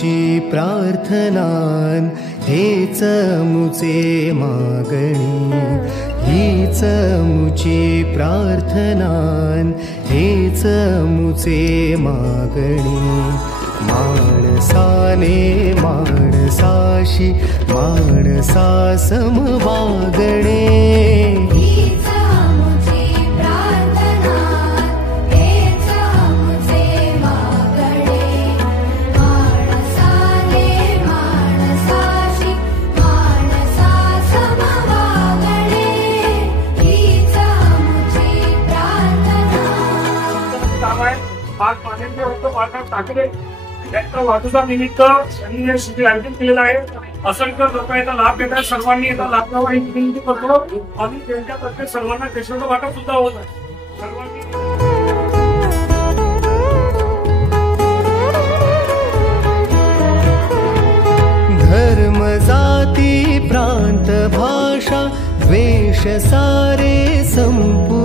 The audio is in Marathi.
मुची प्रार्थनान हेच मुचे मागणी, हीच मुची प्रार्थनान हेच मुचे मागणी। माणसाने माणसाशी माणसा सम वागणे, टाकले त्याच्या वाढीचा निमित्त यांनी हे शिबिर आयोजित केलेलं आहे। असंख्य लोक याचा लाभ घेतात, सर्वांनी याचा लाभ घ्यावा ही विनंती करतो आणि त्यांच्यातर्फे सर्वांना केशवचं वाटप सुद्धा होत आहे। सर्वांनी धर्म जाती प्रांत भाषा द्वेष सारे संपू